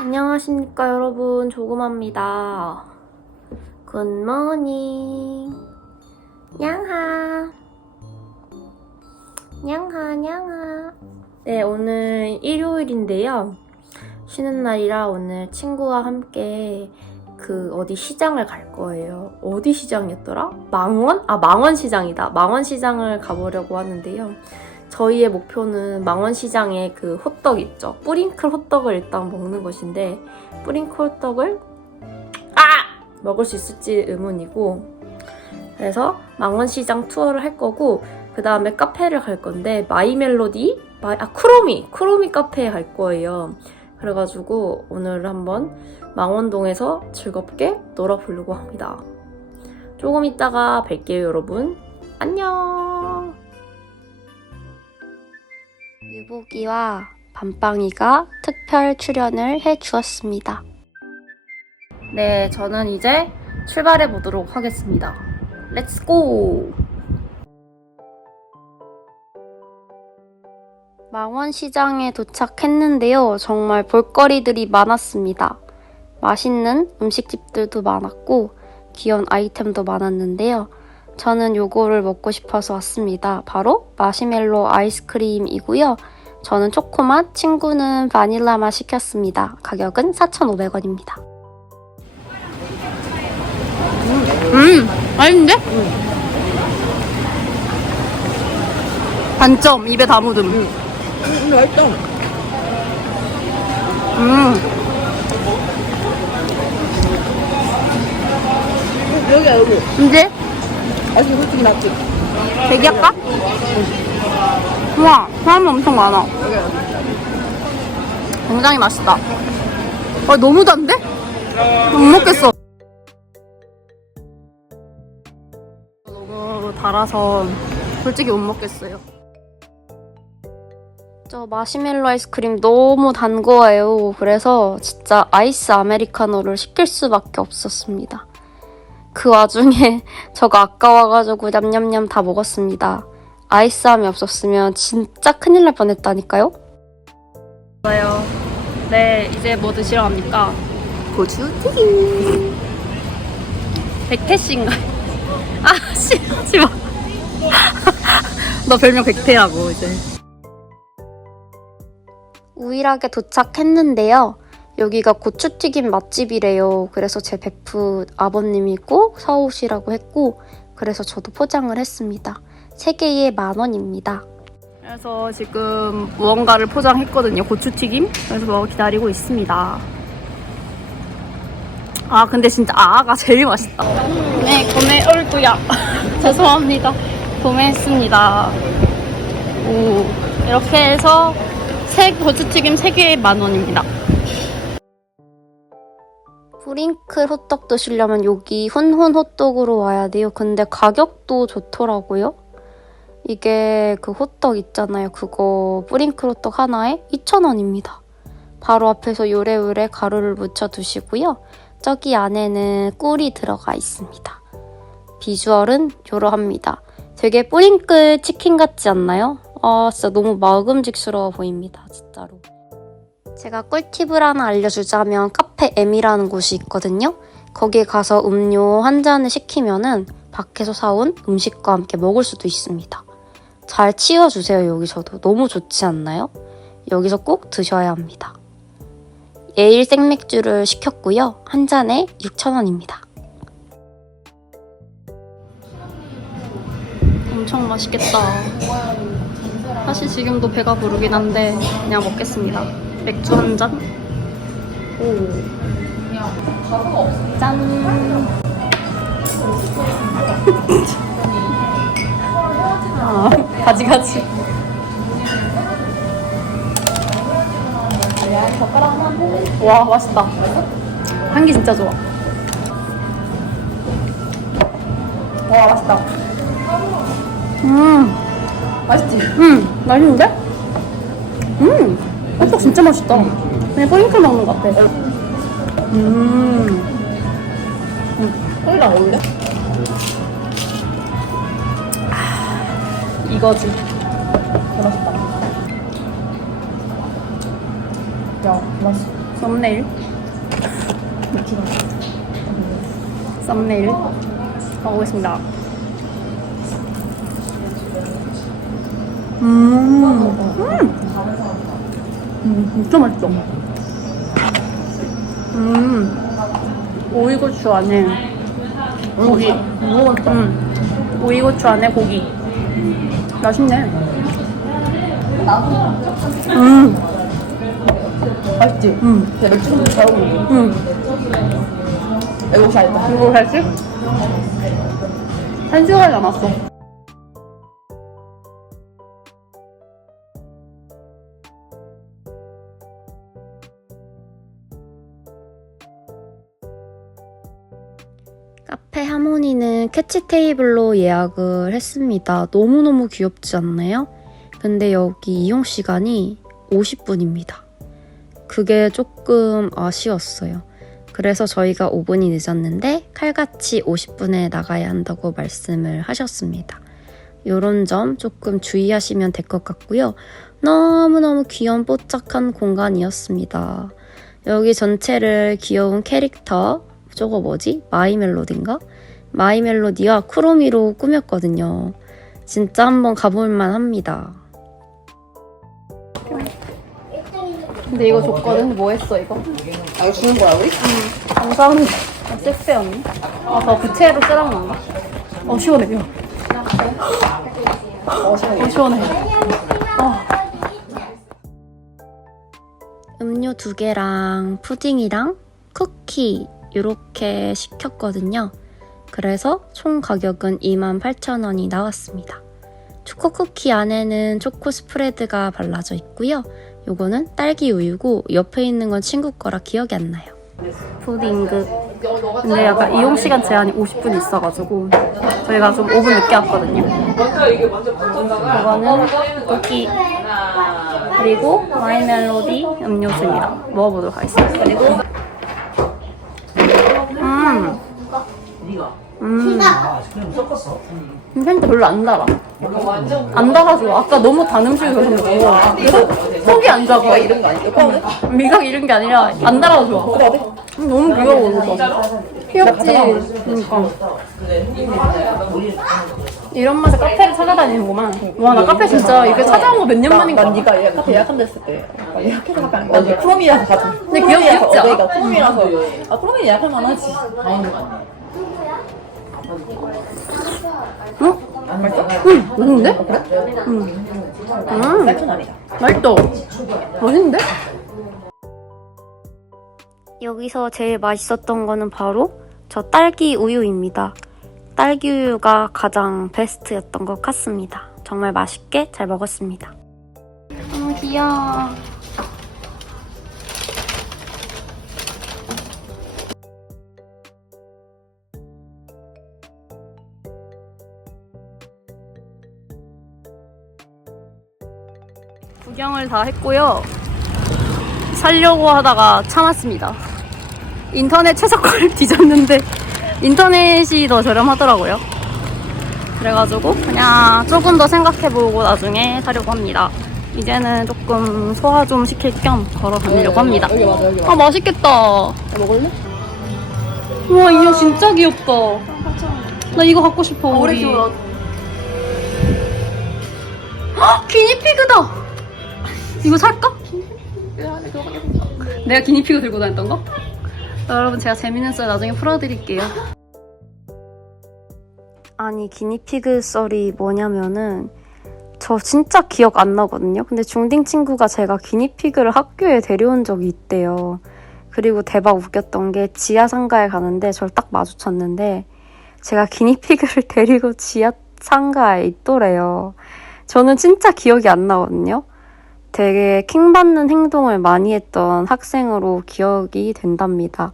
안녕하십니까 여러분. 조금합니다. 굿모닝 냥하. 냥하 냥하. 네 오늘 일요일인데요. 쉬는 날이라 오늘 친구와 함께 그 어디 시장을 갈 거예요. 어디 시장이었더라? 망원? 아 망원시장이다. 망원시장을 가보려고 하는데요 저희의 목표는 망원시장에 그 호떡 있죠. 뿌링클 호떡을 일단 먹는 것인데 뿌링클 호떡을 아! 먹을 수 있을지 의문이고 그래서 망원시장 투어를 할 거고 그 다음에 카페를 갈 건데 마이멜로디? 마이, 아 크로미! 크로미 카페에 갈 거예요. 그래가지고 오늘 한번 망원동에서 즐겁게 놀아보려고 합니다. 조금 있다가 뵐게요 여러분. 안녕! 유복이와 밤빵이가 특별 출연을 해 주었습니다. 네, 저는 이제 출발해 보도록 하겠습니다. 렛츠 고! 망원시장에 도착했는데요. 정말 볼거리들이 많았습니다. 맛있는 음식집들도 많았고 귀여운 아이템도 많았는데요. 저는 요거를 먹고 싶어서 왔습니다. 바로 마시멜로 아이스크림이고요. 저는 초코맛, 친구는 바닐라 맛 시켰습니다. 가격은 4,500원입니다. 음, 맛있는데? 반점, 입에 다 묻음. 음, 맛있다. 음, 여기야, 여기. 이제 아직 솔직히 낫지? 대기할까? 우와, 사람이 엄청 많아. 굉장히 맛있다. 아, 너무 단데? 못 먹겠어. 너무 달아서 솔직히 못 먹겠어요. 저 마시멜로 아이스크림 너무 단 거예요. 그래서 진짜 아이스 아메리카노를 시킬 수밖에 없었습니다. 그 와중에 저거 아까워가지고 냠냠냠 다 먹었습니다. 아이스함이 없었으면 진짜 큰일 날 뻔했다니까요. 맞아요. 네, 이제 뭐 드시러 갑니까? 고추 튀김. 백태씨인가요? 아, 씨, 하지 마. 너 별명 백태라고, 이제. 우일하게 도착했는데요. 여기가 고추튀김 맛집이래요. 그래서 제 베프 아버님이 꼭 사오시라고 했고, 그래서 저도 포장을 했습니다. 3개에 만 원입니다. 그래서 지금 무언가를 포장했거든요. 고추튀김. 그래서 뭐 기다리고 있습니다. 아, 근데 진짜 아가 제일 맛있다. 네, 구매 올구야. 죄송합니다. 구매했습니다. 오, 이렇게 해서 세, 고추튀김 3개에 만 원입니다. 브링클 호떡 드시려면 여기 훈훈 호떡으로 와야 돼요. 근데 가격도 좋더라고요. 이게 그 호떡 있잖아요. 그거 브링클 호떡 하나에 2,000원입니다. 바로 앞에서 요래요래 가루를 묻혀 두시고요. 저기 안에는 꿀이 들어가 있습니다. 비주얼은 요러합니다. 되게 뿌링클 치킨 같지 않나요? 아, 진짜 너무 먹음직스러워 보입니다. 진짜로. 제가 꿀팁을 하나 알려주자면 카페 M이라는 곳이 있거든요. 거기에 가서 음료 한 잔을 시키면은 밖에서 사온 음식과 함께 먹을 수도 있습니다. 잘 치워주세요, 여기서도. 너무 좋지 않나요? 여기서 꼭 드셔야 합니다. 예일 생맥주를 시켰고요. 한 잔에 6,000원입니다. 엄청 맛있겠다. 사실 지금도 배가 부르긴 한데 그냥 먹겠습니다. 맥주 한 잔. 오. 짠. 아, 가지가지. 와, 맛있다. 향기 진짜 좋아. 와, 맛있다. 음. 맛있지? 음, 맛있는데? 음, 호떡 진짜 맛있다. 그냥 뿌링클 먹는 것 같아. 음, 꿀이랑 어울려? 이거지. 맛있다. 야, 맛있어. 썸네일. 썸네일. 먹어보겠습니다. 음, 음, 음, 진짜 맛있어. 음, 오이고추 안에 고기. 음, 오이고추 안에 고기. 맛있네. 음, 맛있지? 음, 야, 맥주 한잔 잘 어울려. 음. 이거 잘다. 이거 살지? 한 시간이 남았어. 카페 하모니는 캐치 테이블로 예약을 했습니다. 너무너무 귀엽지 않나요? 근데 여기 이용 시간이 50분입니다. 그게 조금 아쉬웠어요. 그래서 저희가 5분이 늦었는데 칼같이 50분에 나가야 한다고 말씀을 하셨습니다. 요런 점 조금 주의하시면 될 것 같고요. 너무너무 귀여운 뽀짝한 공간이었습니다. 여기 전체를 귀여운 캐릭터, 저거 뭐지? 마이 멜로디인가? 마이 멜로디와 쿠로미로 꾸몄거든요. 진짜 한번 가볼만 합니다. 근데 이거 줬거든? 뭐 했어, 이거? 아, 이거 주는 거야, 우리? 감사합니다. 아, 섹스였니? 아, 더 부채로 쓰라는 건가? 어, 시원해요. 어, 시원해. 어, 시원해. 어. 음료 두 개랑 푸딩이랑 쿠키 이렇게 시켰거든요. 그래서 총 가격은 28,000원이 나왔습니다. 초코 쿠키 안에는 초코 스프레드가 발라져 있고요. 요거는 딸기 우유고 옆에 있는 건 친구 거라 기억이 안 나요. 푸딩그. 근데 약간 이용 시간 제한이 50분 있어가지고 저희가 좀 5분 늦게 왔거든요. 이거는 쿠키 그리고 마이 멜로디 음료수입니다. 먹어보도록 하겠습니다. 그리고 음, 괜찮다 별로 안 달아. 안 달아서 아까 너무 단 음식을 먹어. 그래서 속이 안 잡아. 이런 거 아니야? 이거 미각 이런 게 아니라 안 달아서 좋아. 어디? 음, 너무 귀여워 그거. 귀엽지. 그러니까. 이런 맛에 카페를 찾아다니는구만. 와 나 카페 진짜 이게 찾아온 거 몇 년 만인 거 난 같아. 네가 예약, 카페 예약한다 했을 때 아, 예약해서 카페 안 가. 나 프롬이라서 가자. 근데 귀엽- 귀엽지 않아? 내가 프롬이라서 아 프롬이 예약할 만하지. 응? 응, 맛있는데? 응. 음, 아니다. 맛있다. 맛있는데? 여기서 제일 맛있었던 거는 바로 저 딸기 우유입니다. 딸기 우유가 가장 베스트였던 것 같습니다. 정말 맛있게 잘 먹었습니다. 너무 귀여워. 구경을 다 했고요. 살려고 하다가 참았습니다. 인터넷 최저가를 뒤졌는데 인터넷이 더 저렴하더라고요. 그래가지고 그냥 조금 더 생각해보고 나중에 사려고 합니다. 이제는 조금 소화 좀 시킬 겸 걸어 다니려고 합니다. 여기 맞아, 여기 맞아. 아 맛있겠다. 야, 먹을래? 와 인형 진짜 귀엽다. 나 이거 갖고 싶어. 오래 우리. 헉, 기니피그다. 이거 살까? 내가 기니피그 들고 다녔던 거? 여러분 제가 재밌는 썰 나중에 풀어드릴게요. 아니 기니피그 썰이 뭐냐면은 저 진짜 기억 안 나거든요. 근데 중딩 친구가 제가 기니피그를 학교에 데려온 적이 있대요. 그리고 대박 웃겼던 게 지하 상가에 가는데 저를 딱 마주쳤는데 제가 기니피그를 데리고 지하 상가에 있더래요. 저는 진짜 기억이 안 나거든요. 되게 킹받는 행동을 많이 했던 학생으로 기억이 된답니다.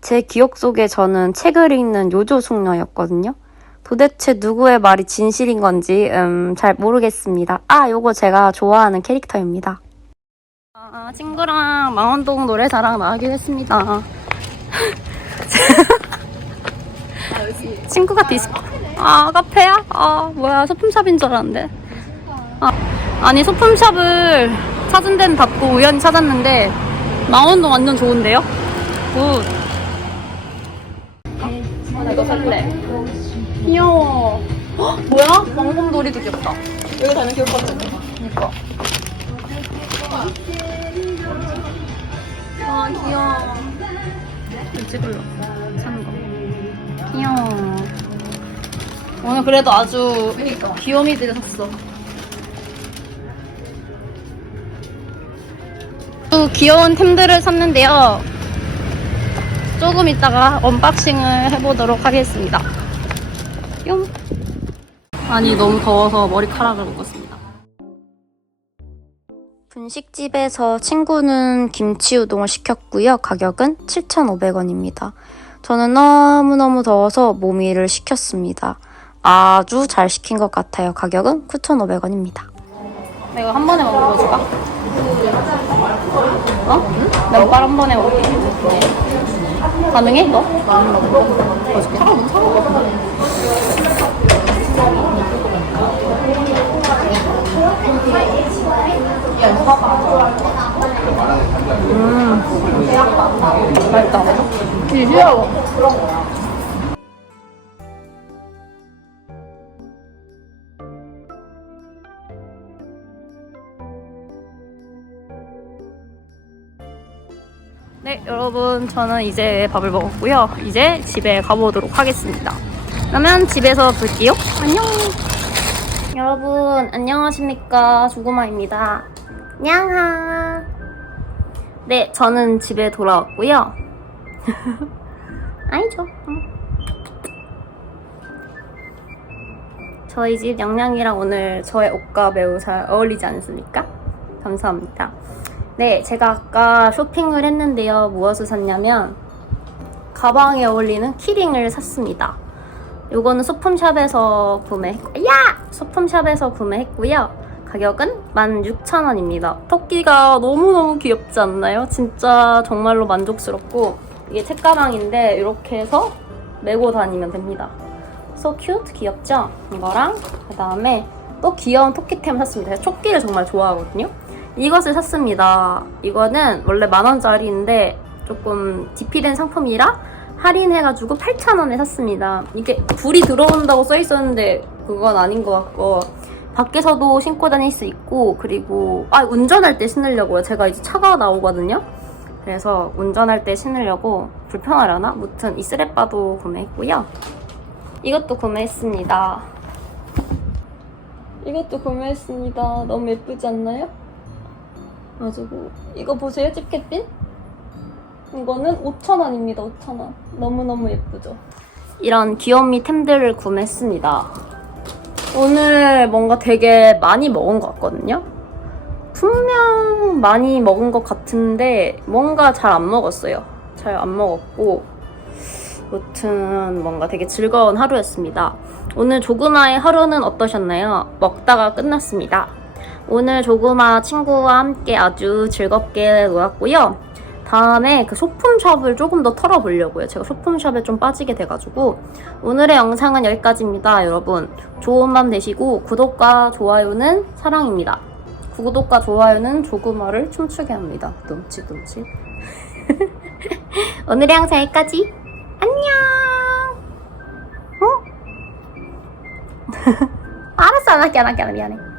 제 기억 속에 저는 책을 읽는 요조숙녀였거든요. 도대체 누구의 말이 진실인 건지 음, 잘 모르겠습니다. 아, 요거 제가 좋아하는 캐릭터입니다. 아, 친구랑 망원동 노래자랑 나가기로 했습니다. 친구가 디스 아 카페야? 아 뭐야 소품샵인 줄 알았는데 아, 아니 소품샵을 찾은 데는 닫고 우연히 찾았는데 망원동 완전 좋은데요? 굿. 나 이거 살래. 귀여워. 헉, 뭐야? 망원돌이도 귀엽다. 여기 다니면 귀여울 것 같은데. 그니까. 아, 귀여워. 이거 찍을러. 사는 거. 귀여워. 오늘 그래도 아주 귀요미들을 샀어. 또 귀여운 템들을 샀는데요. 조금 이따가 언박싱을 해보도록 하겠습니다. 뿅. 아니 너무 더워서 머리카락을 묶었습니다. 분식집에서 친구는 김치 우동을 시켰고요. 가격은 7,500원입니다. 저는 너무너무 더워서 모미를 시켰습니다. 아주 잘 시킨 것 같아요. 가격은 9,500원입니다. 내가 한 번에 먹어볼까? 어? 면발 한 번에 먹을게. 가능해, 너? 사과는 사과. 맛있다. 귀여워. 여러분, 저는 이제 밥을 먹었고요. 이제 집에 가보도록 하겠습니다. 그러면 집에서 볼게요. 안녕! 여러분, 안녕하십니까. 조고마입니다. 냥하! 네, 저는 집에 돌아왔고요. 아니죠. 응. 저희 집 양양이랑 오늘 저의 옷과 매우 잘 어울리지 않습니까? 감사합니다. 네, 제가 아까 쇼핑을 했는데요. 무엇을 샀냐면 가방에 어울리는 키링을 샀습니다. 요거는 소품샵에서 구매했고, 야! 소품샵에서 구매했고요. 가격은 16,000원입니다. 토끼가 너무너무 귀엽지 않나요? 진짜 정말로 만족스럽고 이게 책가방인데 이렇게 해서 메고 다니면 됩니다. So cute? 귀엽죠? 이거랑 그 다음에 또 귀여운 토끼템 샀습니다. 제가 토끼를 정말 좋아하거든요. 이것을 샀습니다. 이거는 원래 만원짜리인데 조금 디피된 상품이라 할인해가지고 8,000원에 샀습니다. 이게 불이 들어온다고 써있었는데 그건 아닌 것 같고 밖에서도 신고 다닐 수 있고 그리고 아 운전할 때 신으려고요. 제가 이제 차가 나오거든요. 그래서 운전할 때 신으려고 불편하려나? 무튼 이 스레바도 구매했고요. 이것도 구매했습니다. 이것도 구매했습니다. 너무 예쁘지 않나요? 가지고 이거 보세요 집게핀? 이거는 5,000원입니다 5,000원. 너무너무 예쁘죠? 이런 귀요미 템들을 구매했습니다. 오늘 뭔가 되게 많이 먹은 것 같거든요? 분명 많이 먹은 것 같은데 뭔가 잘 안 먹었어요. 잘 안 먹었고 무튼 뭔가 되게 즐거운 하루였습니다. 오늘 조그마의 하루는 어떠셨나요? 먹다가 끝났습니다 오늘 조그마 친구와 함께 아주 즐겁게 놀았고요. 다음에 그 소품샵을 조금 더 털어보려고요. 제가 소품샵에 좀 빠지게 돼가지고 오늘의 영상은 여기까지입니다. 여러분 좋은 밤 되시고 구독과 좋아요는 사랑입니다. 구독과 좋아요는 조그마를 춤추게 합니다. 둠치둠치 오늘의 영상 여기까지 안녕 어? 알았어 안 할게 안 할게 안 할게 미안해